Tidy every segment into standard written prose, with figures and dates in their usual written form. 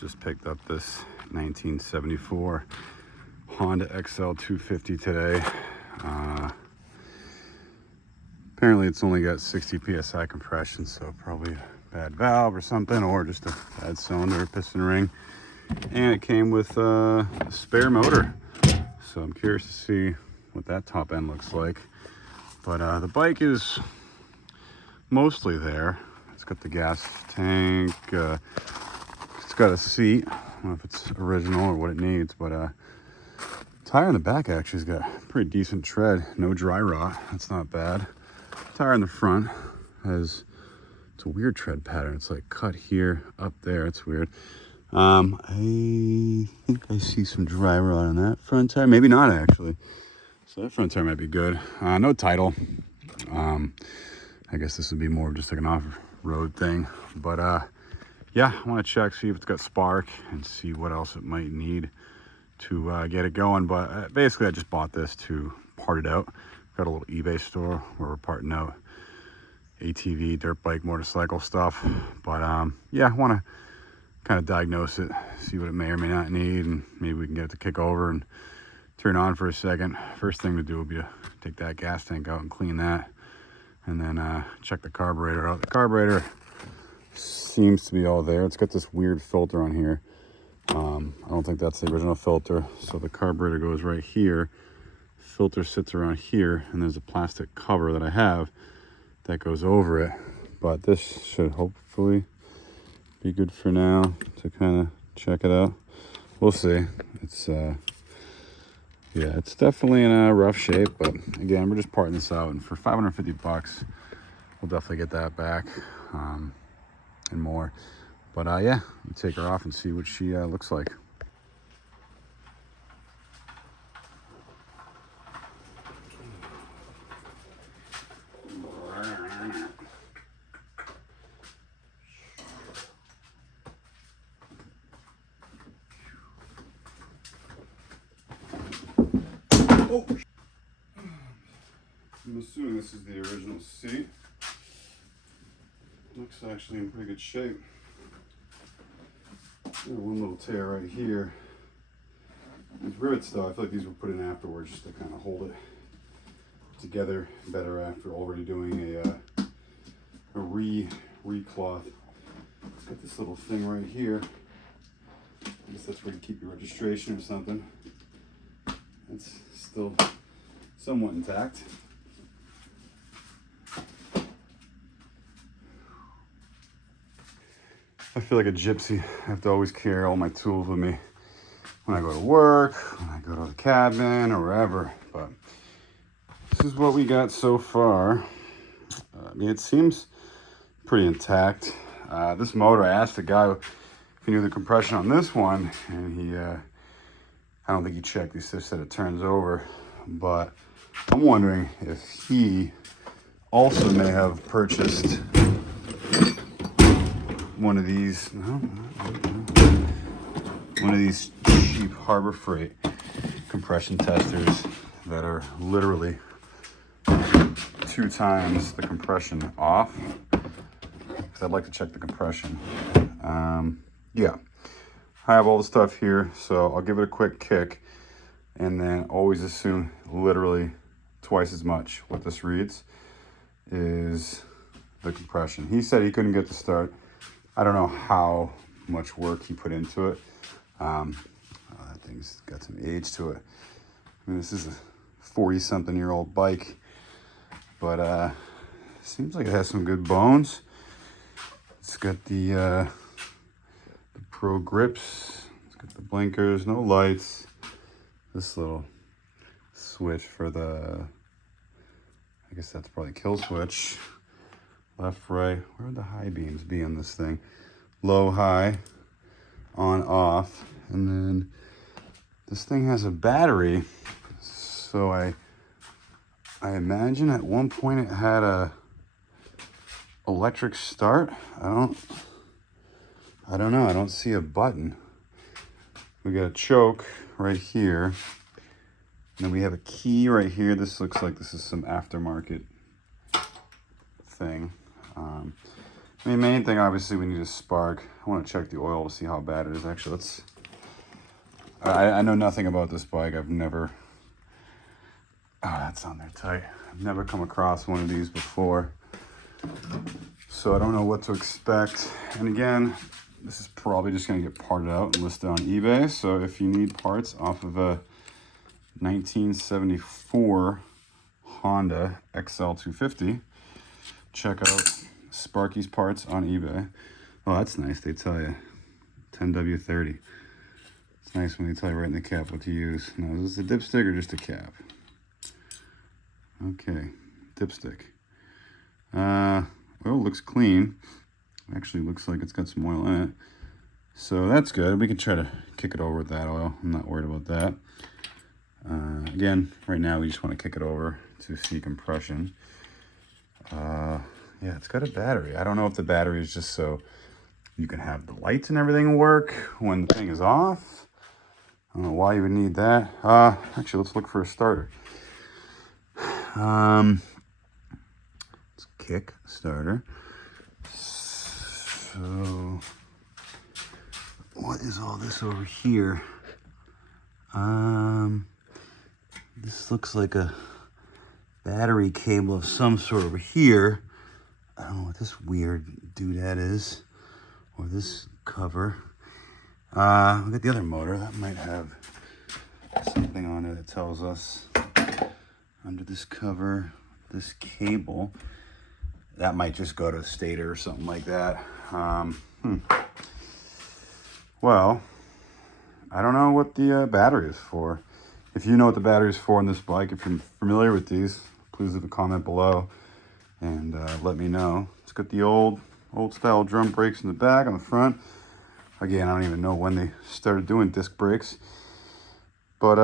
Just picked up this 1974 Honda XL 250 today. Apparently it's only got 60 PSI compression, so probably a bad valve or something, or just a bad cylinder or piston ring. And it came with a spare motor. So I'm curious to see what that top end looks like. But the bike is mostly there. It's got the gas tank, it's got a seat. I don't know if it's original or what it needs, but tire in the back actually has got pretty decent tread. No dry rot, that's not bad. Tire in the front has, it's a weird tread pattern. It's like cut here, up there, it's weird. I think I see some dry rot on that front tire, maybe not actually. So that front tire might be good. No title. I guess this would be more of just like an off-road thing, but yeah, I want to check, see if it's got spark and see what else it might need to get it going. But basically I just bought this to part it out. Got a little eBay store where we're parting out ATV, dirt bike, motorcycle stuff. But yeah, I want to kind of diagnose it, see what it may or may not need, and maybe we can get it to kick over and turn on for a second. First thing to do will be to take that gas tank out and clean that, and then check the carburetor out. The carburetor seems to be all there. It's got this weird filter on here. I don't think that's the original filter. So the carburetor goes right here, filter sits around here, and there's a plastic cover that I have that goes over it. But this should hopefully be good for now to kind of check it out. We'll see. It's yeah, it's definitely in a rough shape, but again, we're just parting this out, and for 550 bucks, we'll definitely get that back, and more. But yeah, we'll take her off and see what she looks like. Oh, I'm assuming this is the original seat. Looks actually in pretty good shape. One little tear right here. These rivets though, I feel like these were put in afterwards just to kind of hold it together better after already doing a re-cloth. It's got this little thing right here. I guess that's where you keep your registration or something. It's still somewhat intact. I feel like a gypsy. I have to always carry all my tools with me when I go to work, when I go to the cabin, or wherever. But this is what we got so far. I mean, it seems pretty intact. This motor, I asked the guy if he knew the compression on this one, and he, I don't think he checked. He just said it turns over. But I'm wondering if he also may have purchased one of these, one of these cheap Harbor Freight compression testers that are literally 2 times the compression off, because I'd like to check the compression. Yeah, I have all the stuff here, so I'll give it a quick kick, and then always assume literally twice as much. What this reads is the compression. He said he couldn't get the start. I don't know how much work he put into it. That thing's got some age to it. I mean, this is a 40-something-year-old bike, but seems like it has some good bones. It's got the Pro grips. It's got the blinkers, no lights. This little switch for the, I guess that's probably kill switch. Left, right. Where would the high beams be on this thing? Low, high, on, off. And then this thing has a battery. So I imagine at one point it had a electric start. I don't know. I don't see a button. We got a choke right here. And then we have a key right here. This looks like this is some aftermarket thing. I mean, main thing, obviously, we need a spark. I want to check the oil to see how bad it is. Actually, let's... I know nothing about this bike. I've never... Oh, that's on there tight. I've never come across one of these before. So I don't know what to expect. And again, this is probably just going to get parted out and listed on eBay. So if you need parts off of a 1974 Honda XL250, check out Sparky's Parts on eBay. Oh, that's nice. They tell you 10W30. It's nice when they tell you right in the cap what to use. Now, is this a dipstick or just a cap? Okay, dipstick. Oil looks clean. Actually looks like it's got some oil in it. So that's good. We can try to kick it over with that oil. I'm not worried about that. Again, right now we just want to kick it over to see compression. Yeah, it's got a battery. I don't know if the battery is just so you can have the lights and everything work when the thing is off. I don't know why you would need that. Actually, let's look for a starter. Let's kick starter. So, what is all this over here? This looks like a battery cable of some sort over here. I don't know what this weird doodad is, or this cover. We got the other motor that might have something on it that tells us under this cover, this cable, that might just go to the stator or something like that. Well, I don't know what the battery is for. If you know what the battery is for in this bike, if you're familiar with these, please leave a comment below and let me know. It's got the old style drum brakes in the back, on the front. Again, I don't even know when they started doing disc brakes. But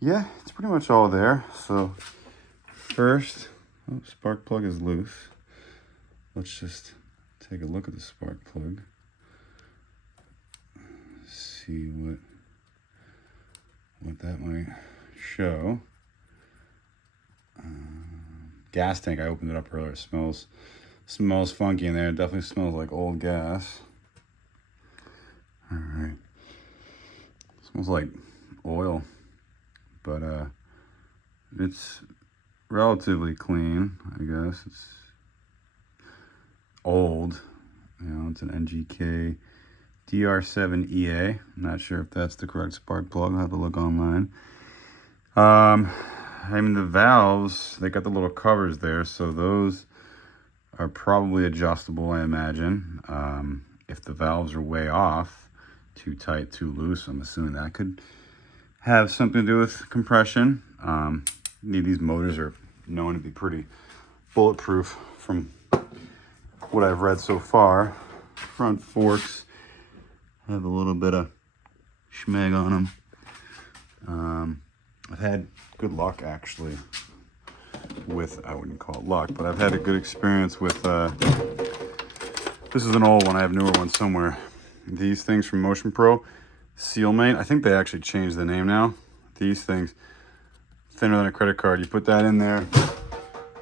yeah, it's pretty much all there. So first, oh, spark plug is loose. Let's just take a look at the spark plug. See what that might show. Gas tank, I opened it up earlier. It smells funky in there. It definitely smells like old gas. All right. Smells like oil, but it's relatively clean, I guess. It's old. You know, it's an NGK DR7EA. I'm not sure if that's the correct spark plug. I'll have to look online. I mean, the valves, they got the little covers there, so those are probably adjustable, I imagine. If the valves are way off, too tight, too loose, I'm assuming that could have something to do with compression. These motors are known to be pretty bulletproof from what I've read so far. Front forks have a little bit of schmeg on them. I've had good luck actually with, I wouldn't call it luck, but I've had a good experience with, this is an old one, I have newer ones somewhere. These things from Motion Pro, Sealmate, I think they actually changed the name now. These things, thinner than a credit card, you put that in there,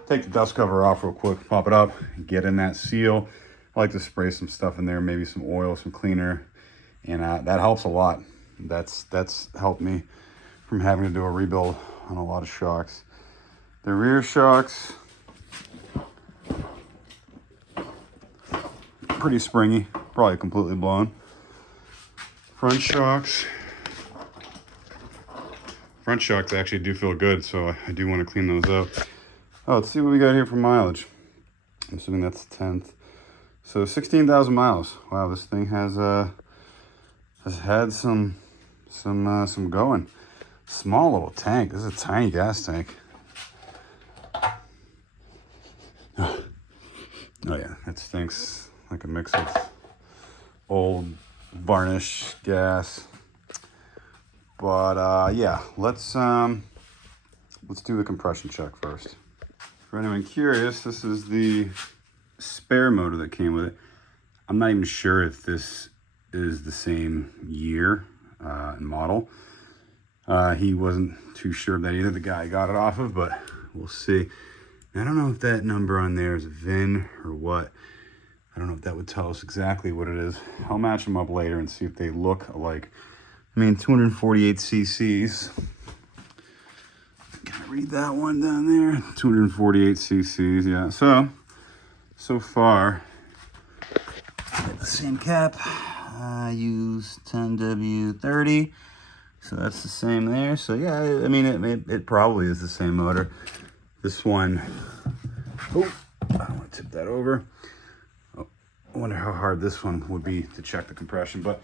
take the dust cover off real quick, pop it up, get in that seal. I like to spray some stuff in there, maybe some oil, some cleaner, and that helps a lot. That's helped me from having to do a rebuild on a lot of shocks. The rear shocks, pretty springy, probably completely blown. Front shocks actually do feel good, so I do want to clean those up. Oh, let's see what we got here for mileage. I'm assuming that's 10th. So 16,000 miles. Wow, this thing has had some going. Small little tank. This is a tiny gas tank. Oh yeah, that stinks like a mix of old varnish gas. But yeah, let's do the compression check first. For anyone curious, this is the spare motor that came with it. I'm not even sure if this is the same year and model. He wasn't too sure of that either, the guy I got it off of, but we'll see. I don't know if that number on there is a VIN or what. I don't know if that would tell us exactly what it is. I'll match them up later and see if they look alike. I mean, 248 cc's. Can I read that one down there? 248 cc's, yeah. So far, the same cap. I use 10W30, so that's the same there. So yeah, I mean, it probably is the same motor. This one, oh, I don't want to tip that over. Oh, I wonder how hard this one would be to check the compression, but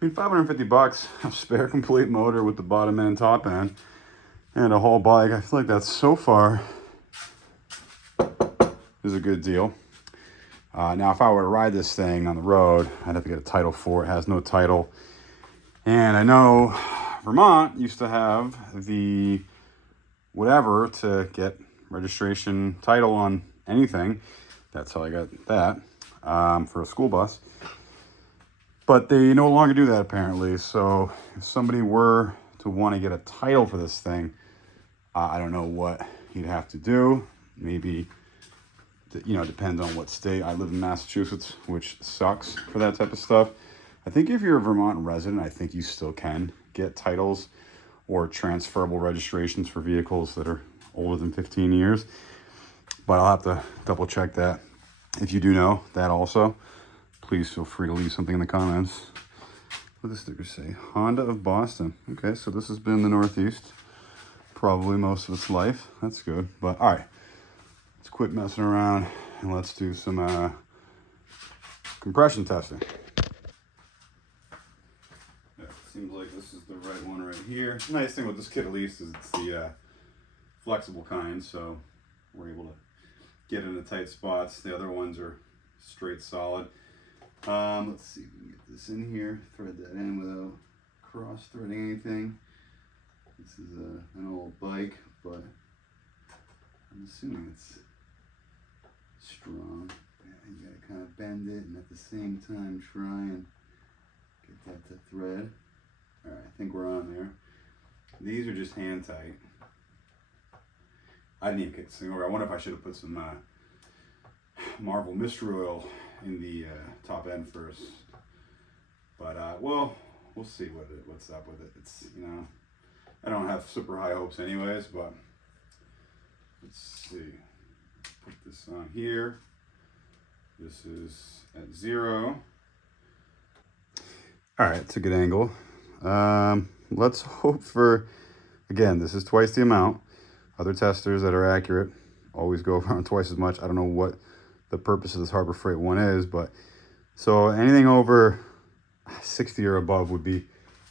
I mean, 550 bucks, a spare complete motor with the bottom end, top end, and a whole bike. I feel like that's so far is a good deal. Now, if I were to ride this thing on the road, I'd have to get a title for it. It has no title. And I know Vermont used to have the whatever to get registration title on anything. That's how I got that for a school bus. But they no longer do that apparently. So if somebody were to want to get a title for this thing, I don't know what you'd have to do. Maybe, you know, it depends on what state. I live in Massachusetts, which sucks for that type of stuff. I think if you're a Vermont resident, I think you still can get titles or transferable registrations for vehicles that are older than 15 years. But I'll have to double check that. If you do know that also, please feel free to leave something in the comments. What does the sticker say? Honda of Boston. Okay, so this has been the Northeast probably most of its life. That's good. But all right, let's quit messing around and let's do some compression testing. Yeah, seems like this is the right one right here. The nice thing with this kit at least is it's the flexible kind, so we're able to get into tight spots. The other ones are straight solid. Let's see if we can get this in here, thread that in without cross-threading anything. This is an old bike, but I'm assuming it's strong. You gotta kind of bend it and at the same time try and get that to thread. All right, I think we're on there. These are just hand tight. I didn't even get this thing over. I wonder if I should have put some Marvel Mystery Oil in the top end first. But well, we'll see what's up with it. It's, you know, I don't have super high hopes anyways, but let's see. Put this on here. This is at 0. All right, it's a good angle. Let's hope for, again, this is twice the amount. Other testers that are accurate always go around twice as much. I don't know what the purpose of this Harbor Freight one is, but so anything over 60 or above would be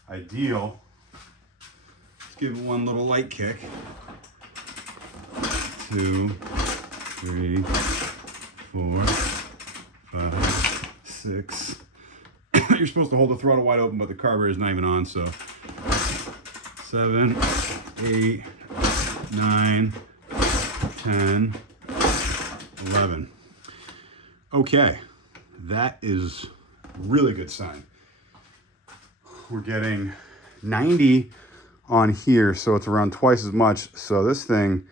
ideal. Let's give it one little light kick. 2, 3, 4, 5, 6. You're supposed to hold the throttle wide open, but the carburetor is not even on, so 7, 8, 9, 10, 11. Okay, that is really good sign. We're getting 90 on here, so it's around twice as much. So this thing,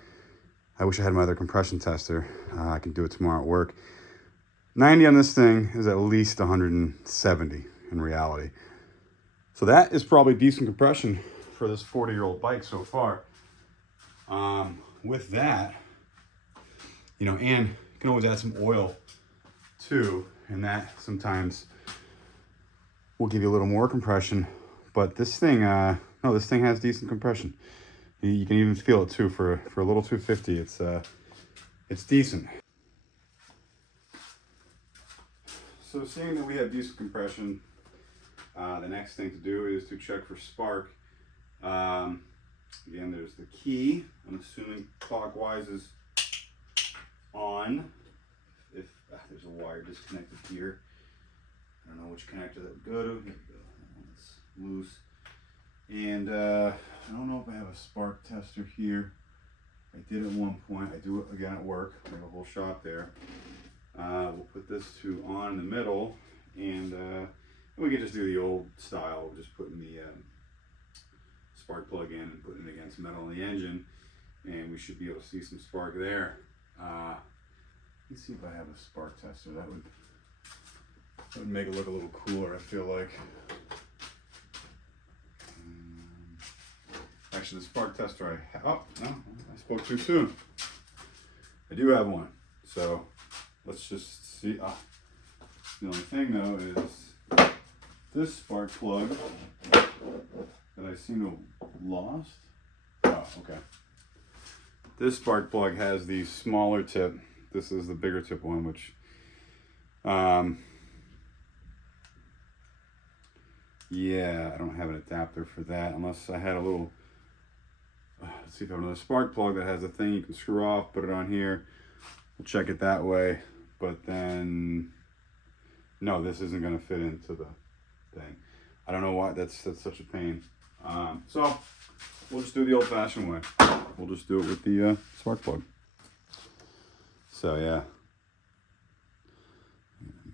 I wish I had my other compression tester. I can do it tomorrow at work. 90 on this thing is at least 170 in reality. So that is probably decent compression for this 40-year-old bike so far. With that, you know, and you can always add some oil too, and that sometimes will give you a little more compression. But this thing, no, this thing has decent compression. You can even feel it too for a little 250. It's decent. So seeing that we have decent compression, the next thing to do is to check for spark. Again, there's the key. I'm assuming clockwise is on. If there's a wire disconnected here, I don't know which connector that would go to. Here we go. That one's loose. And I don't know if I have a spark tester here. I did at one point. I do it again at work. We have a whole shop there. We'll put this to on in the middle, and we can just do the old style. We'll just put in the spark plug in and put it against metal in the engine, and we should be able to see some spark there. Let's see if I have a spark tester. That would That would make it look a little cooler, I feel like. Actually, the spark tester I have, oh, no, I spoke too soon. I do have one. So let's just see. The only thing though is this spark plug that I seem to have lost. Oh, okay. This spark plug has the smaller tip. This is the bigger tip one, which, yeah, I don't have an adapter for that unless I had a little, let's see if I have another spark plug that has a thing you can screw off, put it on here. We'll check it that way. But then, no, this isn't gonna fit into the thing. I don't know why, that's such a pain. So we'll just do it the old fashioned way. We'll just do it with the spark plug. So yeah.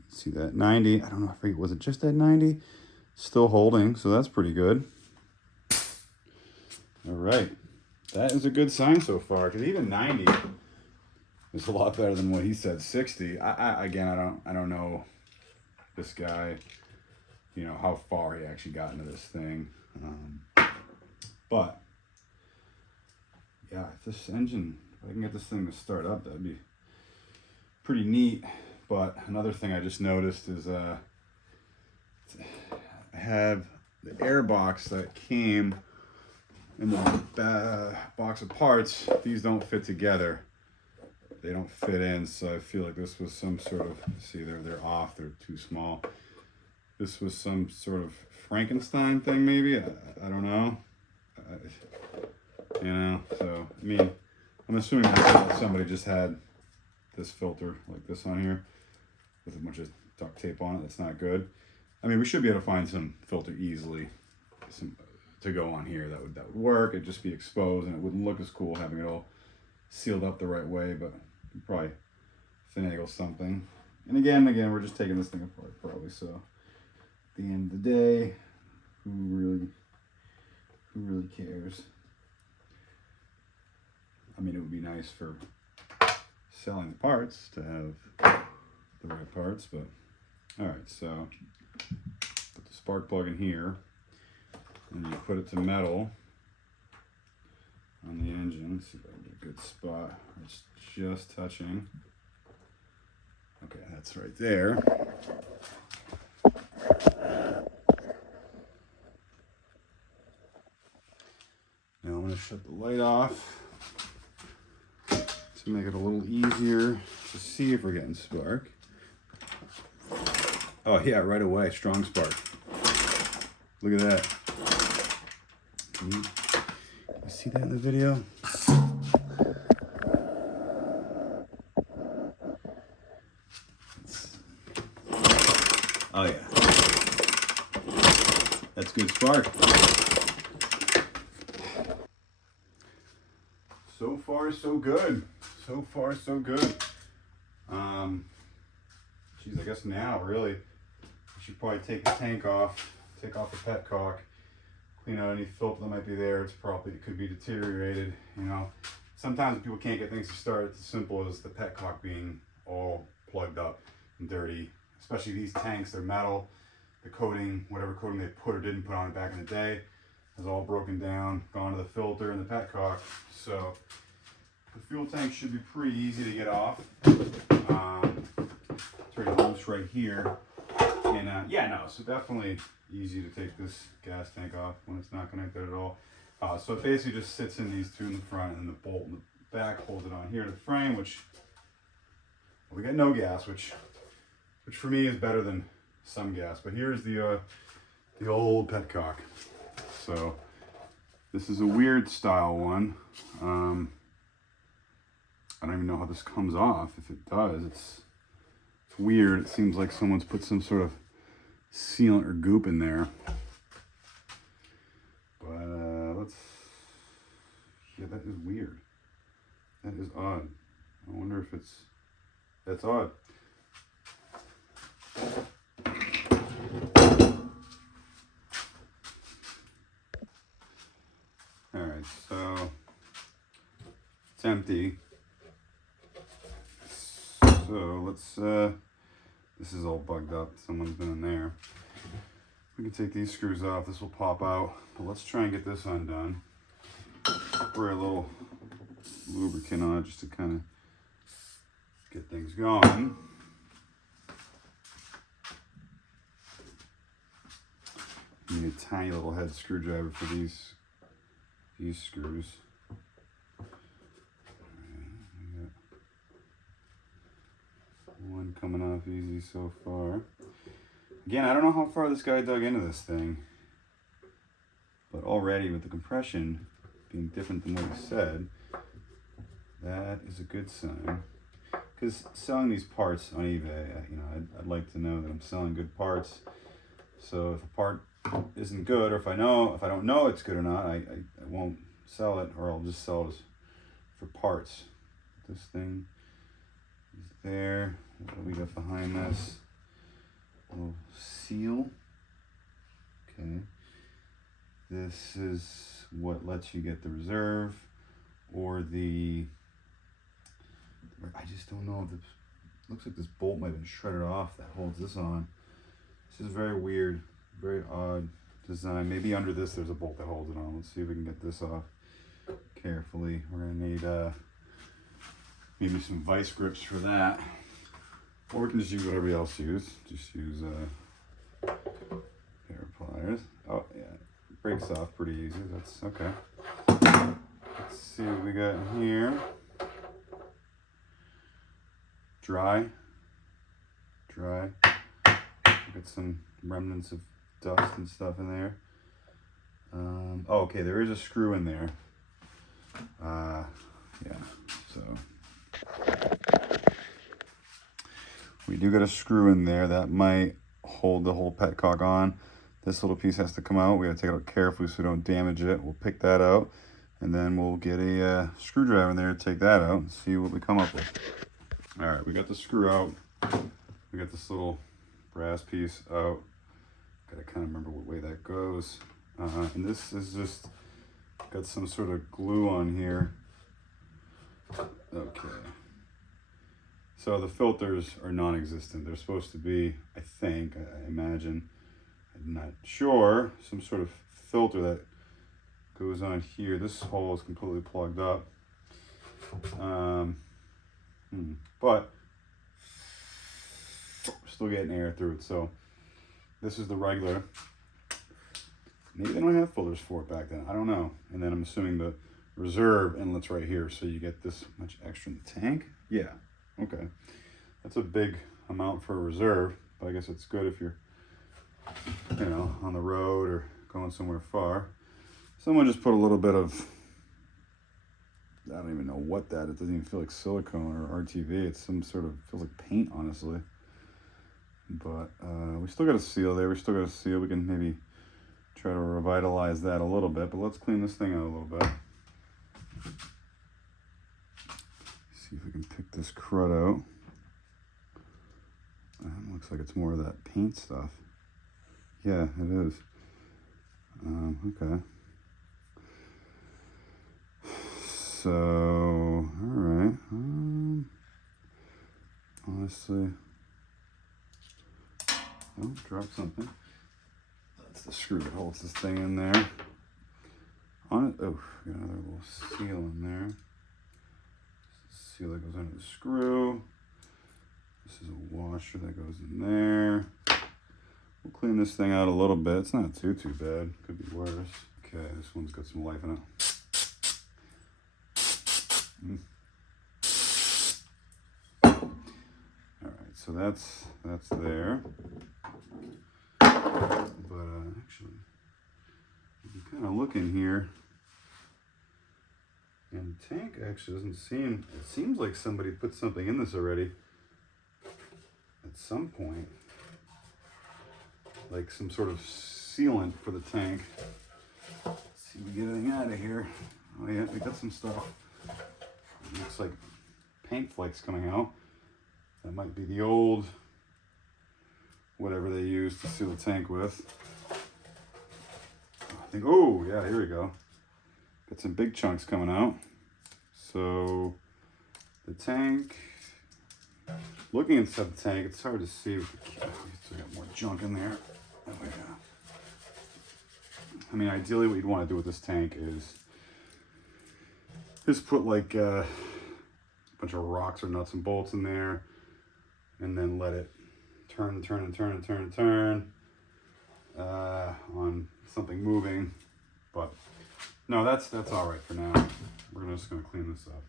See that 90, I don't know, I forget, was it just at 90? Still holding, so that's pretty good. All right, that is a good sign so far, because even 90 is a lot better than what he said, 60. Again, I don't know this guy, you know, how far he actually got into this thing. But yeah, if this engine, if I can get this thing to start up, that'd be pretty neat. But another thing I just noticed is I have the air box that came in the box of parts. These don't fit together. They don't fit in, so I feel like this was some sort of, see, they're off, they're too small. This was some sort of Frankenstein thing, maybe. I don't know. You know, so I mean, I'm assuming that somebody just had this filter like this on here with a bunch of duct tape on it. That's not good. I mean, we should be able to find some filter easily to go on here that would work. It'd just be exposed and it wouldn't look as cool having it all sealed up the right way, but you'd probably finagle something. And again, we're just taking this thing apart probably, so at the end of the day, who really cares? I mean, it would be nice for selling the parts to have the right parts, but all right, so put the spark plug in here and you put it to metal on the engine. See if I can get a good spot. It's just touching. Okay, that's right there. Now I'm going to shut the light off to make it a little easier to see if we're getting spark. Oh yeah, right away, strong spark. Look at that. Can you see that in the video? Oh yeah. That's good spark. So far, so good. So far, so good. Geez, I guess now, really, I should probably take the tank off, take off the petcock, clean out any filter that might be there. It could be deteriorated, you know. Sometimes people can't get things to start. It's as simple as the petcock being all plugged up and dirty. Especially these tanks, they're metal. The coating, whatever coating they put or didn't put on it back in the day, has all broken down, gone to the filter and the petcock. So the fuel tank should be pretty easy to get off. It's very loose right here. And yeah, no, so definitely easy to take this gas tank off when it's not connected at all. So it basically just sits in these two in the front, and then the bolt in the back holds it on here to the frame, which, well, we got no gas, which for me is better than some gas. But here's the old petcock. So this is a weird style one. I don't even know how this comes off. If it does, it's weird. It seems like someone's put some sort of sealant or goop in there. But yeah, that is weird. That is odd. I wonder if that's odd. All right, so it's empty. So let's This is all bugged up. Someone's been in there. We can take these screws off. This will pop out. But let's try and get this undone. Spray a little lubricant on it just to kind of get things going. You need a tiny little head screwdriver for these screws. One coming off easy so far. Again, I don't know how far this guy dug into this thing, but already with the compression being different than what he said, that is a good sign. Because selling these parts on eBay, I'd like to know that I'm selling good parts. So if a part isn't good, or if I don't know it's good or not, I won't sell it, or I'll just sell it for parts. This thing is there. What do we got behind this? A little seal. Okay. This is what lets you get the reserve or the, I just don't know if it looks like this bolt might have been shredded off that holds this on. This is very weird, very odd design. Maybe under this there's a bolt that holds it on. Let's see if we can get this off carefully. We're gonna need maybe some vice grips for that. Or we can just use whatever else use. Just use a pair of pliers. Oh yeah, it breaks off pretty easy. That's okay. Let's see what we got in here. Dry. Got some remnants of dust and stuff in there. Oh, okay, there is a screw in there. Yeah, so we do got a screw in there that might hold the whole petcock on. This little piece has to come out. We gotta take it out carefully so we don't damage it. We'll pick that out, and then we'll get a screwdriver in there to take that out and see what we come up with. All right, we got the screw out. We got this little brass piece out. Gotta kind of remember what way that goes. And this is just got some sort of glue on here. Okay. So the filters are non-existent. They're supposed to be, I think, I imagine, I'm not sure, some sort of filter that goes on here. This hole is completely plugged up. But we're still getting air through it. So this is the regular. Maybe they don't have filters for it back then. I don't know. And then I'm assuming the reserve inlet's right here, so you get this much extra in the tank. Yeah. Okay. That's a big amount for a reserve, but I guess it's good if you're, on the road or going somewhere far. Someone just put a little bit of, I don't even know what that, it doesn't even feel like silicone or RTV. It's some sort of, feels like paint, honestly. But we still got a seal there. We still got a seal. We can maybe try to revitalize that a little bit, but let's clean this thing out a little bit. See if we can pick this crud out. Looks like it's more of that paint stuff. Yeah, it is. Okay. So, all right. Honestly, oh, dropped something. That's the screw that holds this thing in there. On it, oh, got another little seal in there. Seal that goes under the screw. This is a washer that goes in there. We'll clean this thing out a little bit. It's not too bad. Could be worse. Okay, this one's got some life in it. All right, so that's there. But actually, you can kind of look in here, and the tank actually doesn't seem. It seems like somebody put something in this already. At some point, like some sort of sealant for the tank. Let's see if we get anything out of here. Oh yeah, we got some stuff. It looks like paint flakes coming out. That might be the old, whatever they used to seal the tank with. I think, oh yeah, here we go. Got some big chunks coming out. So the tank, Looking inside the tank, it's hard to see. I got more junk in there. There we go. I mean, ideally what you'd want to do with this tank is just put like a bunch of rocks or nuts and bolts in there, and then let it turn on something moving. But no, that's all right for now. We're just gonna clean this up.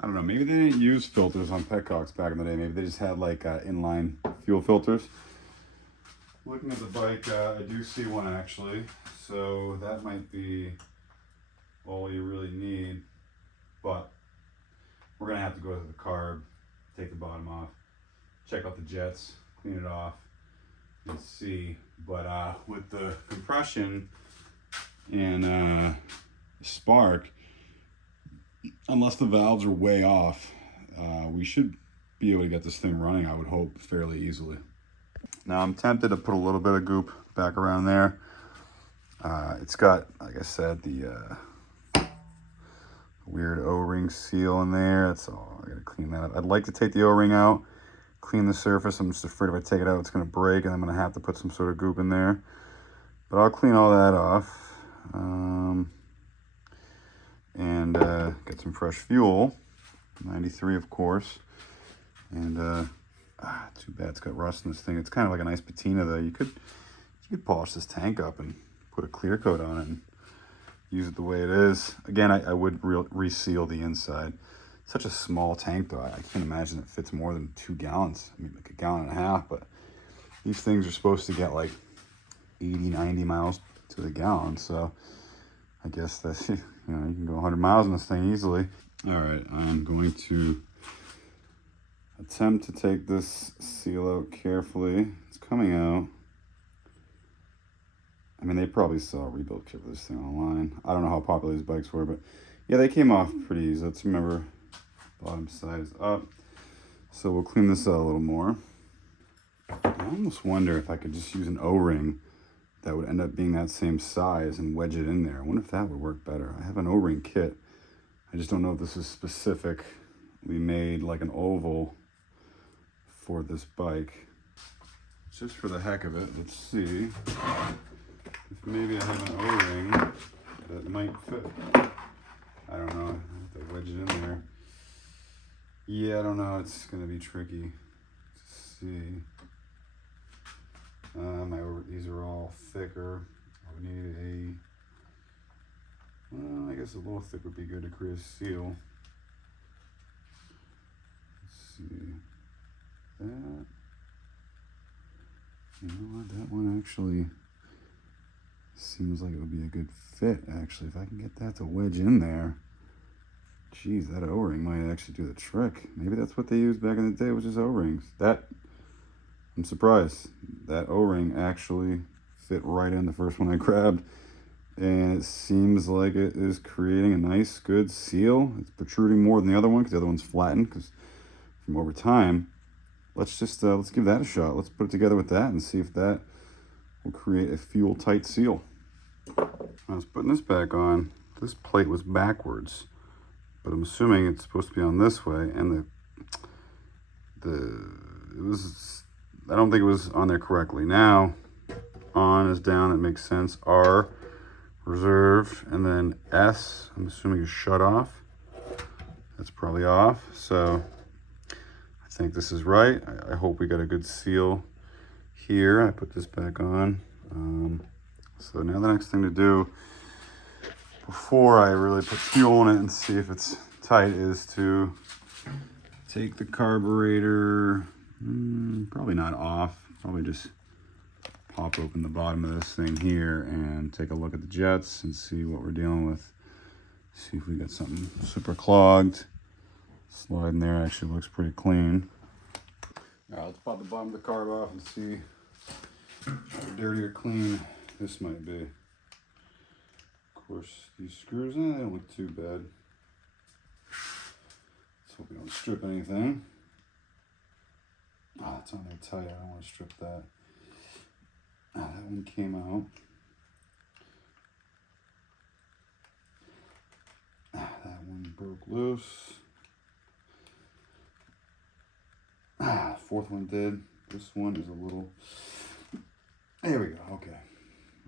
I don't know, maybe they didn't use filters on Petcocks back in the day. Maybe they just had like inline fuel filters. Looking at the bike, I do see one actually. So that might be all you really need. But we're gonna have to go to the carb, take the bottom off, check out the jets, clean it off, and see. But with the compression and spark, unless the valves are way off, we should be able to get this thing running, I would hope, fairly easily. Now I'm tempted to put a little bit of goop back around there. It's got, like I said, the weird O-ring seal in there. That's all. I gotta clean that up. I'd like to take the O-ring out, clean the surface. I'm just afraid if I take it out, it's gonna break, and I'm gonna have to put some sort of goop in there. But I'll clean all that off. And get some fresh fuel, 93 of course, and too bad it's got rust in this thing. It's kind of like a nice patina though. You could polish this tank up and put a clear coat on it and use it the way it is. Again, I would reseal the inside. Such a small tank though, I can't imagine it fits more than 2 gallons. I mean, like 1.5 gallons, but these things are supposed to get like 80-90 miles to the gallon, so I guess that's, you know, you can go 100 miles in this thing easily. All right, I'm going to attempt to take this seal out carefully. It's coming out. I mean, they probably saw a rebuild kit for this thing online. I don't know how popular these bikes were, but yeah, they came off pretty easy. Let's remember, bottom side is up. So we'll clean this out a little more. I almost wonder if I could just use an O-ring that would end up being that same size and wedge it in there. I wonder if that would work better. I have an O-ring kit. I just don't know if this is specifically made like an oval for this bike. Just for the heck of it, let's see if maybe I have an O-ring that might fit. I don't know, I have to wedge it in there. Yeah, I don't know, it's gonna be tricky to see. These are all thicker. I would need well, I guess a little thick would be good to create a seal. Let's see. That. You know what? That one actually seems like it would be a good fit, actually. If I can get that to wedge in there. Geez, that O-ring might actually do the trick. Maybe that's what they used back in the day, was just O-rings. I'm surprised. That O-ring actually fit right in the first one I grabbed. And it seems like it is creating a nice, good seal. It's protruding more than the other one because the other one's flattened because from over time. Let's give that a shot. Let's put it together with that and see if that will create a fuel tight seal. I was putting this back on. This plate was backwards, but I'm assuming it's supposed to be on this way, and I don't think it was on there correctly. Now, on is down, that makes sense. R, reserve, and then S, I'm assuming is shut off. That's probably off, so I think this is right. I hope we got a good seal here. I put this back on. So now the next thing to do before I really put fuel in it and see if it's tight is to take the carburetor, probably not off, probably just pop open the bottom of this thing here and take a look at the jets and see what we're dealing with. See if we got something super clogged. Slide in there actually looks pretty clean. All right, let's pop the bottom of the carb off and see how dirty or clean this might be. Of course, these screws, they don't look too bad. Let's hope we don't strip anything. Oh, it's on there tight. I don't want to strip that. That one came out. That one broke loose. Fourth one did. This one is a little, there we go, okay.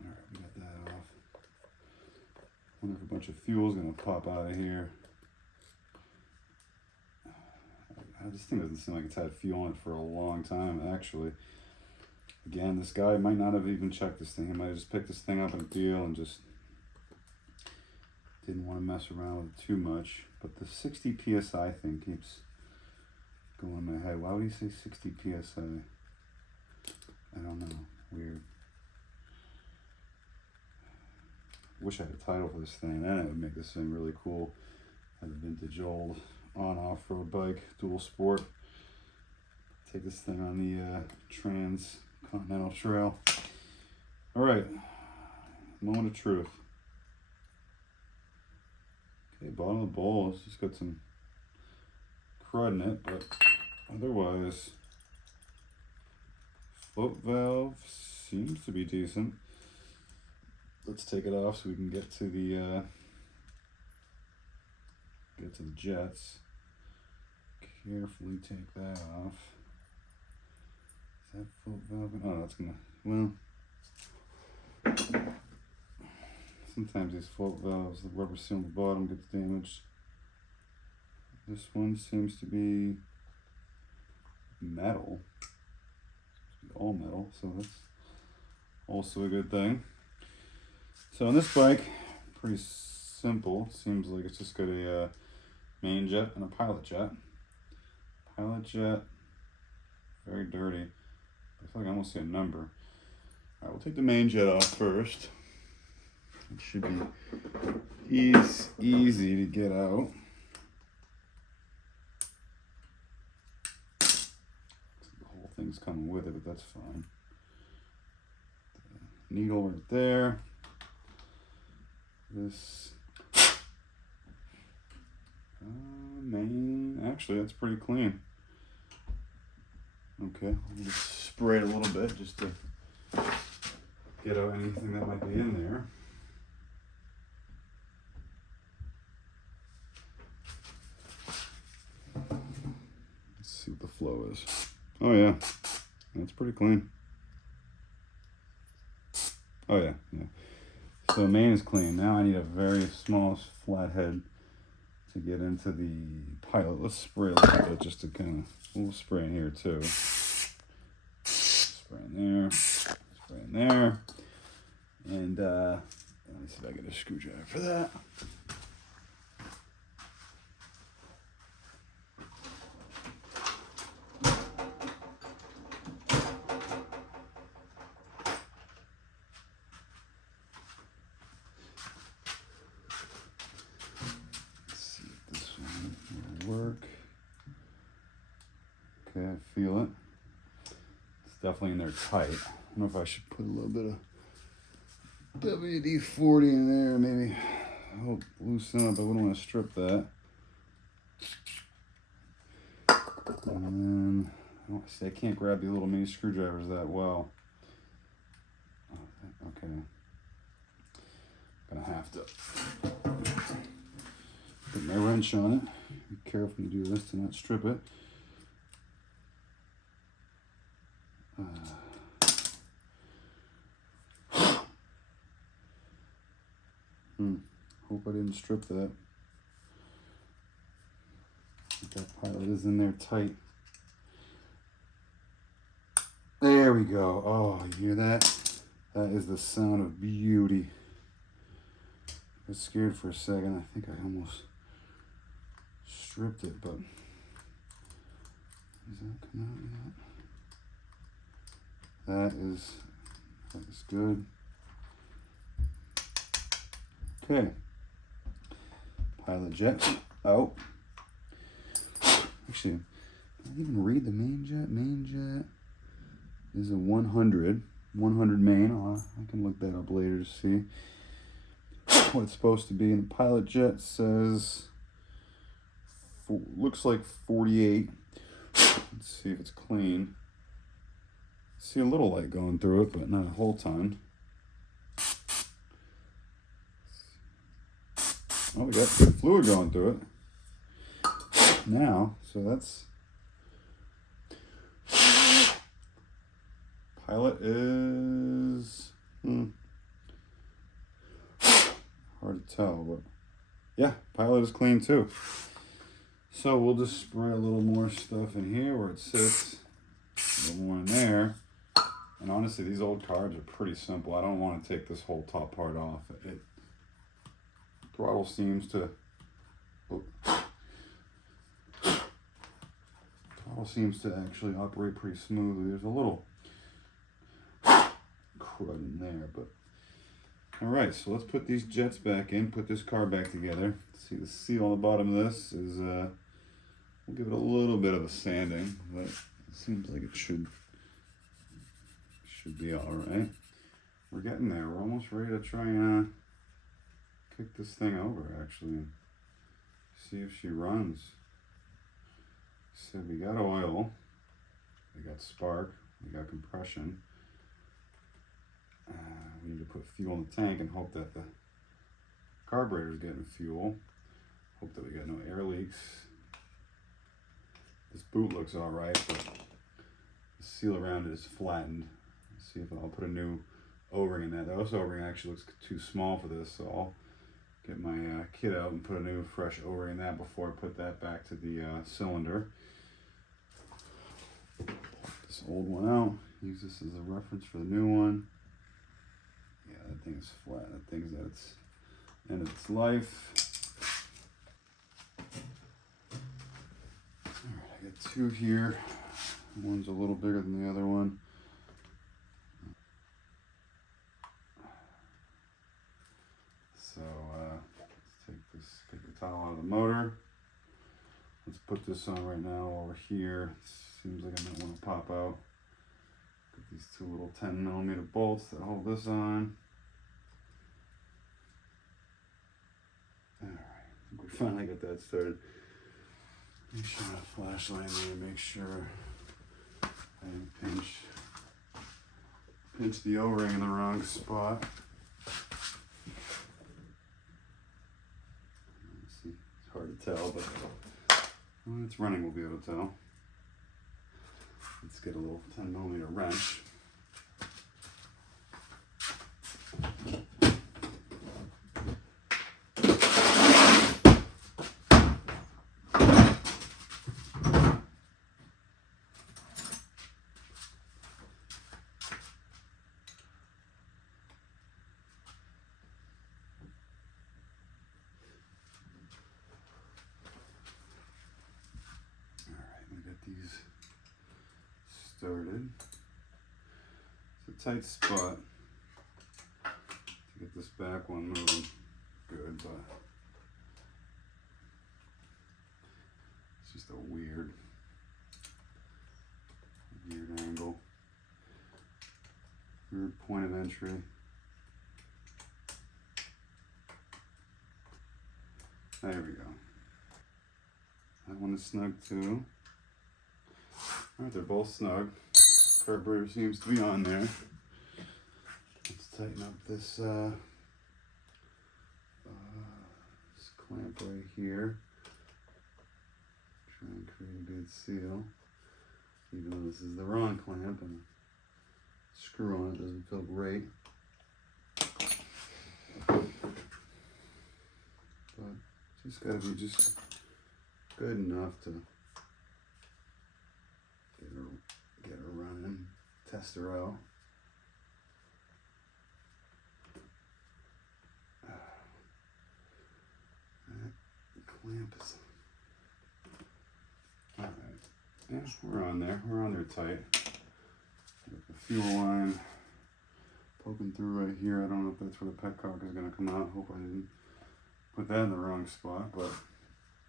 All right, we got that off. Wonder if a bunch of fuel is gonna pop out of here. This thing doesn't seem like it's had fuel in it for a long time, actually. Again, this guy might not have even checked this thing. He might have just picked this thing up in a deal and just didn't want to mess around with it too much. But the 60 PSI thing keeps going in my head. Why would he say 60 PSI? I don't know. Weird. Wish I had a title for this thing. Then it would make this thing really cool. Have a vintage old on-off-road bike, dual sport. Take this thing on the Transcontinental Trail. All right, moment of truth. Okay, bottom of the bowl. It's just got some crud in it, but otherwise, float valve seems to be decent. Let's take it off so we can get to the jets. Carefully take that off. Is that float valve? Oh, that's gonna, well, sometimes these float valves, the rubber seal on the bottom gets damaged. This one seems to be metal. All metal, so that's also a good thing. So on this bike, pretty simple. Seems like it's just got a main jet and a pilot jet. Pilot jet, very dirty. I feel like I almost see a number. All right, we'll take the main jet off first. It should be easy to get out. The whole thing's coming with it, but that's fine. The needle right there. This main, actually that's pretty clean. Okay, I'll just spray it a little bit just to get out anything that might be in there. Let's see what the flow is. Oh yeah, that's pretty clean. Oh yeah, yeah. So main is clean. Now I need a very small flat head to get into the pilot. Let's spray a little bit just to kind of, we'll spray in here too. Spray in there, spray in there. And let me see if I get a screwdriver for that. Work. Okay, I feel it. It's definitely in there tight. I don't know if I should put a little bit of WD-40 in there, maybe help loosen up. I wouldn't want to strip that. And then, I can't grab the little mini screwdrivers that well. Okay. Gonna have to put my wrench on it. Be careful when you do this to not strip it. Hope I didn't strip that. That pilot is in there tight. There we go. Oh, you hear that? That is the sound of beauty. I was scared for a second. I think I almost stripped it, but is that coming out yet? That is good. Okay. Pilot jet out. Actually, did I even read the main jet? Main jet is a 100 main. I can look that up later to see what it's supposed to be. And the pilot jet says, looks like 48. Let's see if it's clean. See a little light going through it, but not a whole ton. Oh, we got fluid going through it now, so that's Pilot is hard to tell, but yeah, Pilot is clean too. So we'll just spray a little more stuff in here where it sits, a little more in there. And honestly, these old carbs are pretty simple. I don't want to take this whole top part off. Throttle seems to actually operate pretty smoothly. There's a little crud in there, but all right. So let's put these jets back in. Put this car back together. See the seal on the bottom of this is. We'll give it a little bit of a sanding, but it seems like it should be all right. We're getting there. We're almost ready to try and kick this thing over, actually, and see if she runs. So we got oil, we got spark, we got compression. We need to put fuel in the tank and hope that the carburetor's getting fuel. Hope that we got no air leaks. This boot looks all right, but the seal around it is flattened. Let's see if I'll put a new O-ring in that. This O-ring actually looks too small for this, so I'll get my kit out and put a new fresh O-ring in that before I put that back to the cylinder. This old one out. Use this as a reference for the new one. Yeah, that thing is flat. That thing's at its end of its life. Alright, I got two here. One's a little bigger than the other one. So let's take the towel out of the motor. Let's put this on right now while we're here. It seems like I might want to pop out. Got these two little 10mm bolts that hold this on. Alright, I think we finally got that started. Make sure I have a flashlight in there, make sure I didn't pinch the O-ring in the wrong spot. Let's see, it's hard to tell, but when it's running we'll be able to tell. Let's get a little 10mm wrench. These started. It's a tight spot to get this back one moving good, but it's just a weird angle, weird point of entry. There we go. That one is snug too. Alright, they're both snug. Carburetor seems to be on there. Let's tighten up this clamp right here. Try and create a good seal. Even though this is the wrong clamp and the screw on it doesn't feel great. But just gotta be just good enough to get her running, test her out. That clamp is all right. Yeah, we're on there. We're on there tight. Got the fuel line poking through right here. I don't know if that's where the petcock is going to come out. Hope I didn't put that in the wrong spot, but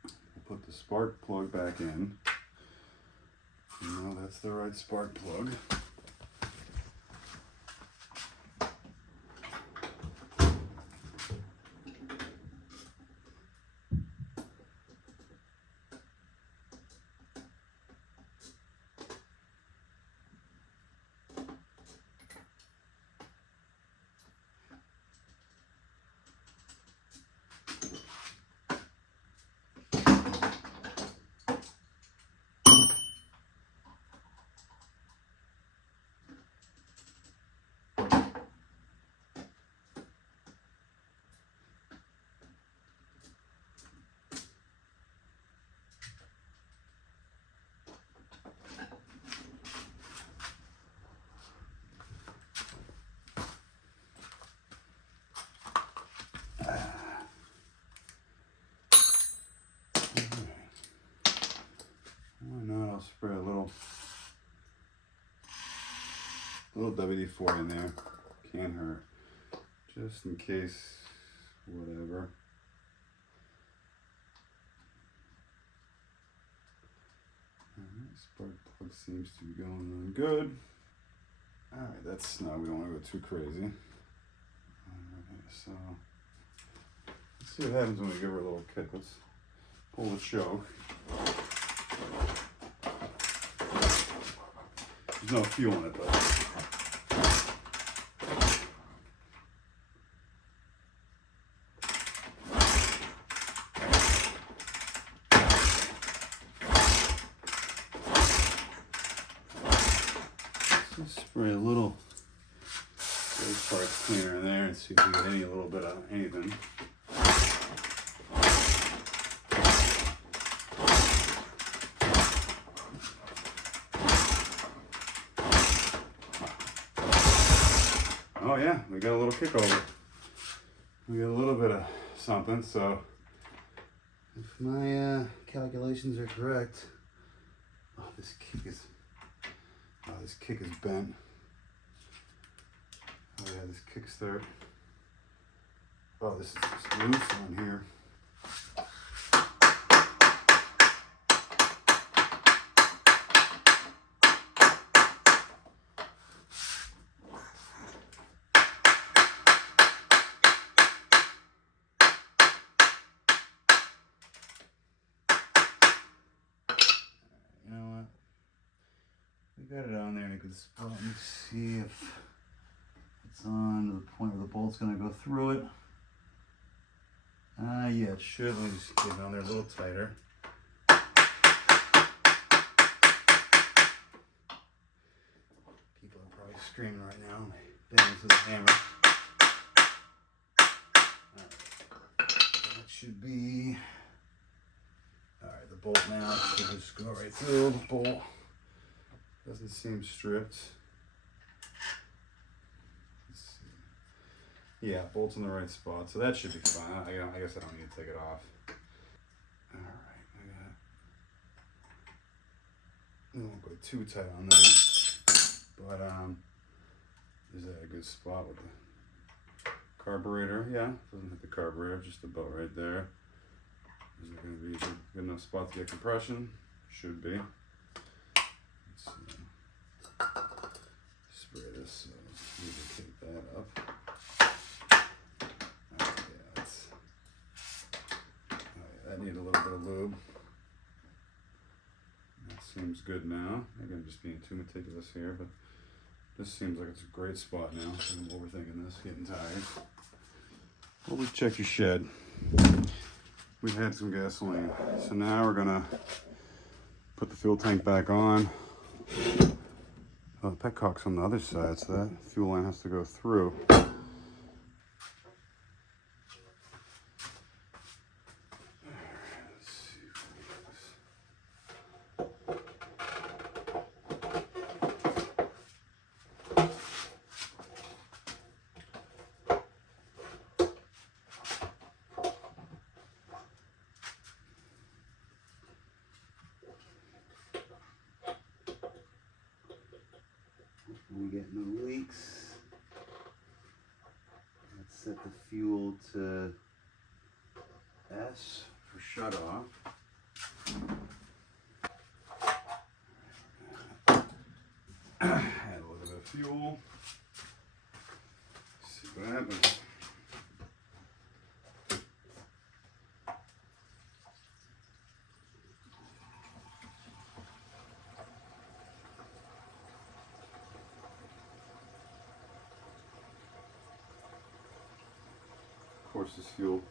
we'll put the spark plug back in. No, that's the right spark plug. A little WD-40 in there. Can't hurt. Just in case, whatever. Alright, spark plug seems to be going on good. Alright, that's no, we don't want to go too crazy. Alright, so let's see what happens when we give her a little kick. Let's pull the choke. There's no fuel in it though. Let's spray a little those parts cleaner in there and see if we get any little bit of anything. Oh yeah, we got a little kick over. We got a little bit of something, so if my calculations are correct, oh, this kick is bent. Oh yeah, this kickstart. Oh, this is just loose on here. Got it on there in a good spot. Let me see if it's on the point where the bolt's going to go through it. Yeah, it should. Let me just get it on there a little tighter. People are probably screaming right now. Banging to the hammer. Alright. That should be. Alright, the bolt now should just go right through the bolt. Doesn't seem stripped. Let's see. Yeah, bolt's in the right spot, so that should be fine. I guess I don't need to take it off. All right, I won't go too tight on that, but is that a good spot with the carburetor? Yeah, doesn't hit the carburetor, just about right there. Is it going to be a good enough spot to get compression? Should be. Spray this, so lubricate that up. Oh yeah, that needs a little bit of lube. That seems good now. Again, just being too meticulous here, but this seems like it's a great spot now. I'm overthinking this, getting tired. Well, we checked your shed. We had some gasoline, so now we're gonna put the fuel tank back on. Oh, the petcock's on the other side, so that fuel line has to go through. We get no leaks. Let's set the fuel to S for shut off. Add a little bit of fuel. See what happens. Of course, this fuel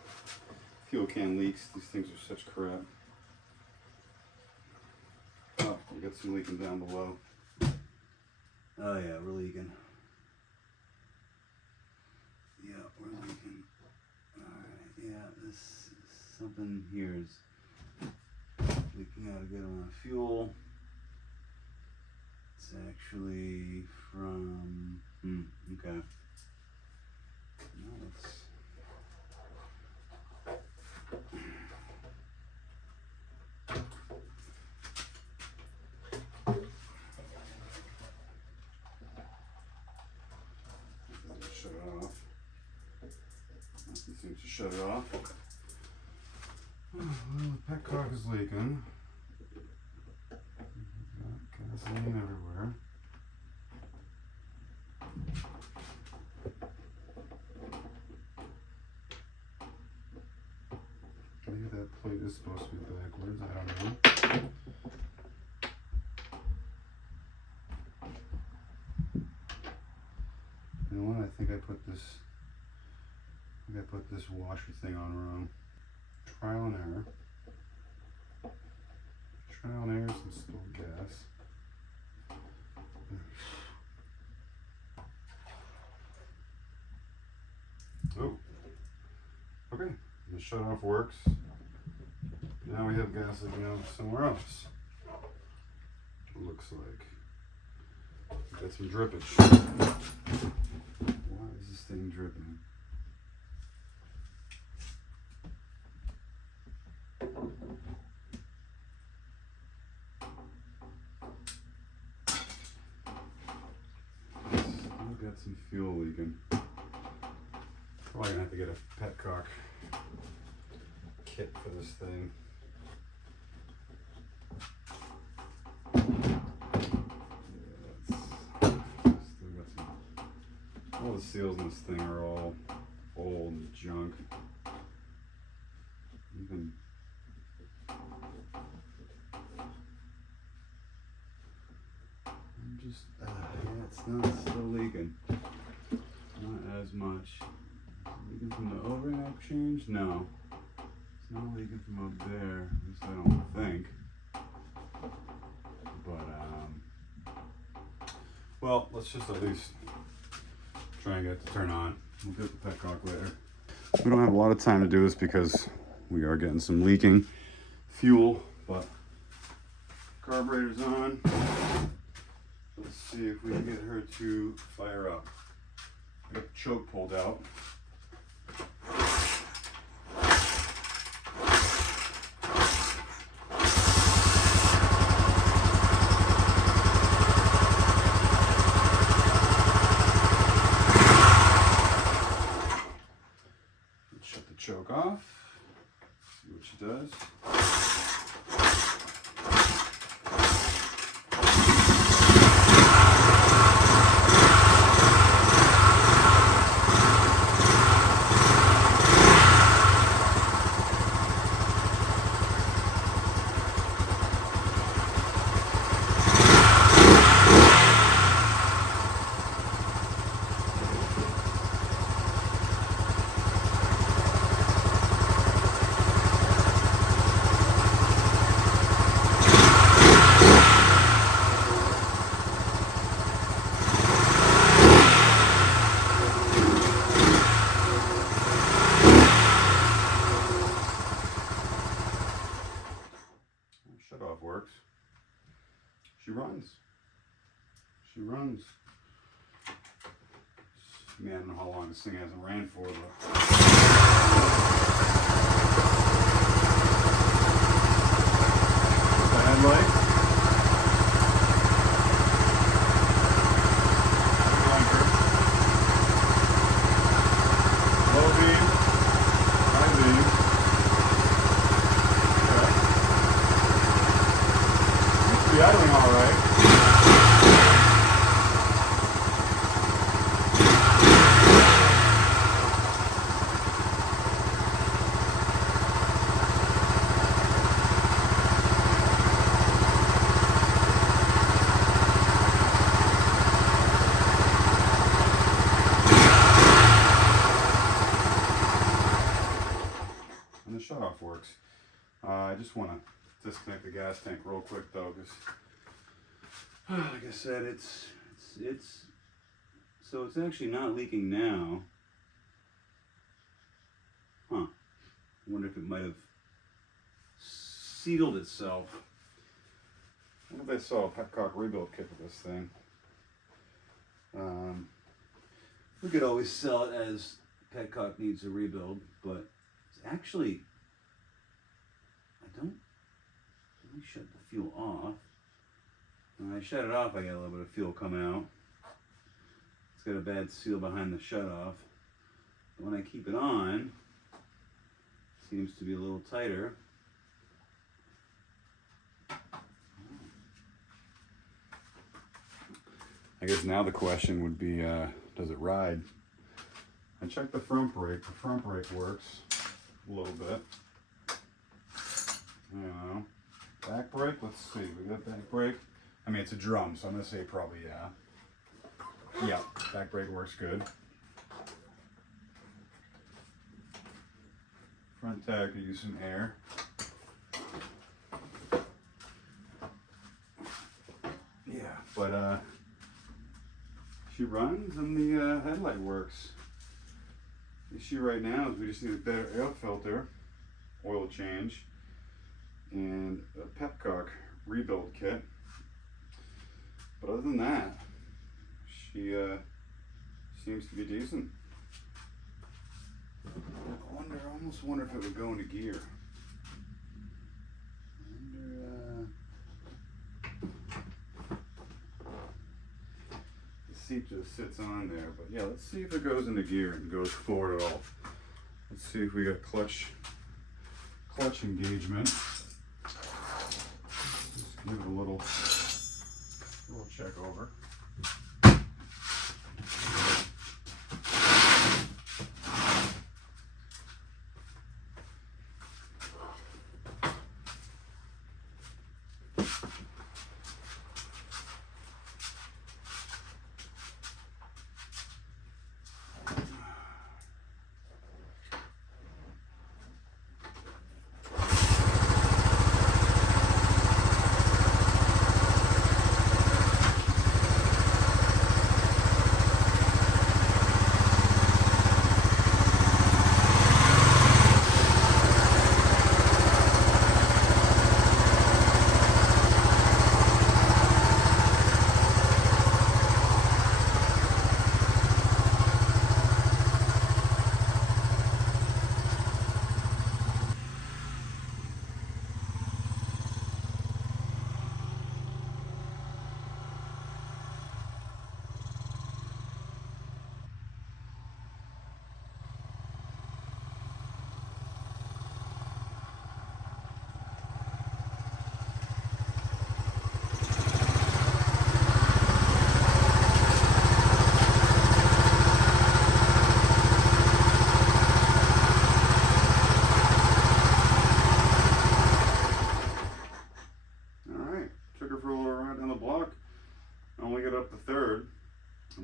can leaks. These things are such crap. Oh, we got some leaking down below. Oh yeah, we're leaking. Yeah, we're leaking. Alright, yeah, something here is leaking out a good amount of fuel. It's actually from, okay. No, it's to shut it off. Well, the petcock is leaking. Got gasoline everywhere. Maybe that plate is supposed to be backwards, I don't know. You know what, I think I put this washer thing on wrong. Trial and error. Trial and error, some spilled gas. Oh, okay, the shut off works. Now we have gas leaking out somewhere else. It looks like. Got some drippage. Why is this thing dripping? I've got some fuel leaking. Probably gonna have to get a petcock kit for this thing. All the seals in this thing are all old and junk. Even I'm just yeah, it's not still leaking. Not as much. Leaking from the overlap change? No. It's not leaking from up there, at least I don't think. But well, let's just at least try and get it to turn on. We'll get the petcock later. We don't have a lot of time to do this because we are getting some leaking fuel, but carburetor's on. Let's see if we can get her to fire up. I got the choke pulled out. Choke off, see what she does. Shut off works. She runs. She runs. I mean, I don't know how long this thing hasn't ran for, but the headlight. Low beam, high beam. Idling all right. And the shutoff works. I just want to disconnect the gas tank real quick though, because like I said, it's so it's actually not leaking now. Huh. I wonder if it might have sealed itself. I wonder if they saw a petcock rebuild kit for this thing. We could always sell it as petcock needs a rebuild, but it's actually, let me shut the fuel off. When I shut it off, I got a little bit of fuel coming out. It's got a bad seal behind the shutoff. But when I keep it on, seems to be a little tighter. I guess now the question would be, does it ride? I checked the front brake. The front brake works a little bit. You know, back brake, let's see. We got back brake. I mean, it's a drum, so I'm gonna say probably yeah. Yeah, back brake works good. Front tire could use some air. Yeah, but she runs and the headlight works. The issue right now is we just need a better air filter, oil change, and a Petcock rebuild kit. But other than that, she seems to be decent. I almost wonder if it would go into gear. The seat just sits on there, but yeah, let's see if it goes into gear and goes forward at all. Let's see if we got clutch engagement. Just give it a little check over.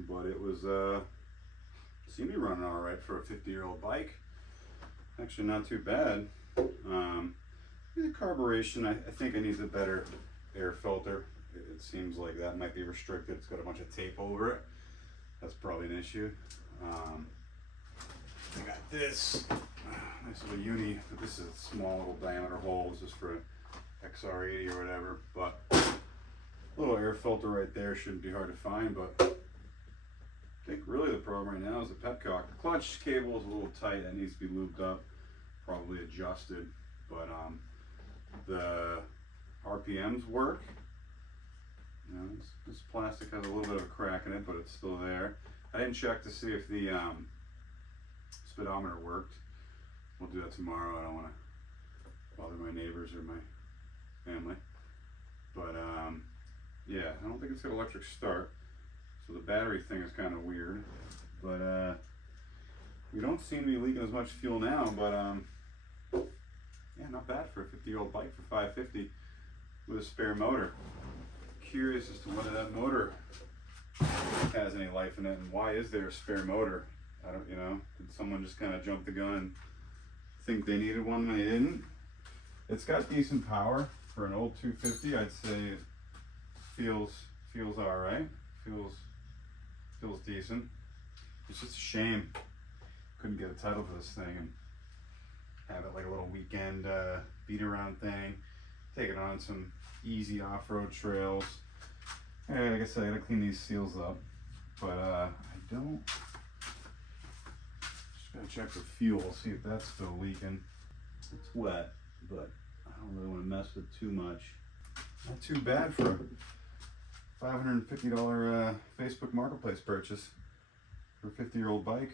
But it was seemed to be running all right for a 50-year-old bike. Actually, not too bad. The carburation, I think it needs a better air filter. It seems like that might be restricted. It's got a bunch of tape over it. That's probably an issue. I got this nice little uni. This is a small little diameter hole. This is for XR80 or whatever. But a little air filter right there shouldn't be hard to find. But I think really the problem right now is the Petcock. The clutch cable is a little tight. That needs to be lubed up, probably adjusted. But the RPMs work. You know, this plastic has a little bit of a crack in it, but it's still there. I didn't check to see if the speedometer worked. We'll do that tomorrow. I don't want to bother my neighbors or my family. But yeah, I don't think it's got electric start. So the battery thing is kind of weird. But we don't seem to be leaking as much fuel now. But yeah, not bad for a 50-year-old bike for $550 with a spare motor. Curious as to whether that motor has any life in it, and why is there a spare motor? I don't, you know, did someone just kind of jump the gun and think they needed one when they didn't? It's got decent power for an old 250. I'd say it feels all right. Feels decent. It's just a shame couldn't get a title for this thing and have it like a little weekend beat around thing. Take it on some easy off-road trails. And like I said, I gotta clean these seals up. But I don't. Just gotta check the fuel, see if that's still leaking. It's wet, but I don't really want to mess with it too much. Not too bad for a $550 Facebook Marketplace purchase for a 50-year-old bike.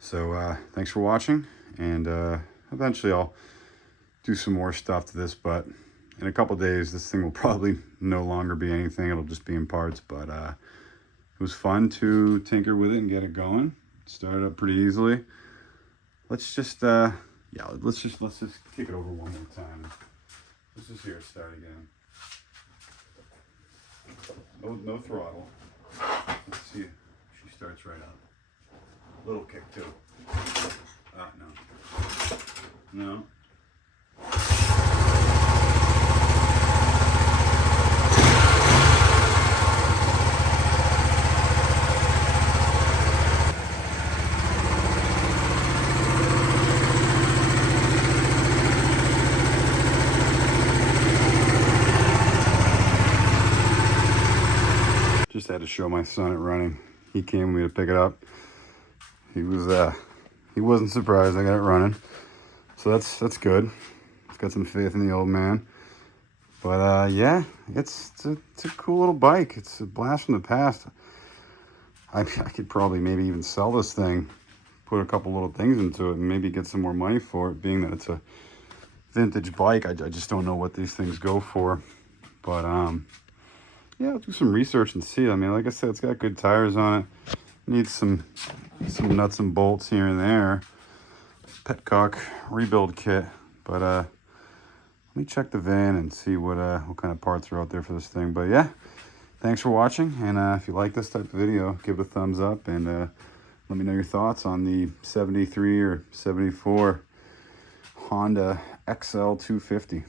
So thanks for watching, and eventually I'll do some more stuff to this, but in a couple days this thing will probably no longer be anything. It'll just be in parts, but it was fun to tinker with it and get it going. It started up pretty easily. Let's just yeah, let's just kick it over one more time. Let's just hear it start again. No throttle. Let's see if she starts right up. Little kick too. Ah, no. No. Just had to show my son it running. He came with me to pick it up. He wasn't surprised I got it running. So that's good. He's got some faith in the old man. But yeah, it's a cool little bike. It's a blast from the past. I could probably maybe even sell this thing, put a couple little things into it, and maybe get some more money for it, being that it's a vintage bike. I just don't know what these things go for. But yeah, I'll do some research and see. I mean, like I said, it's got good tires on it. Needs some nuts and bolts here and there. Petcock rebuild kit. But let me check the van and see what kind of parts are out there for this thing. But yeah, thanks for watching. And if you like this type of video, give it a thumbs up and let me know your thoughts on the 73 or 74 Honda XL 250.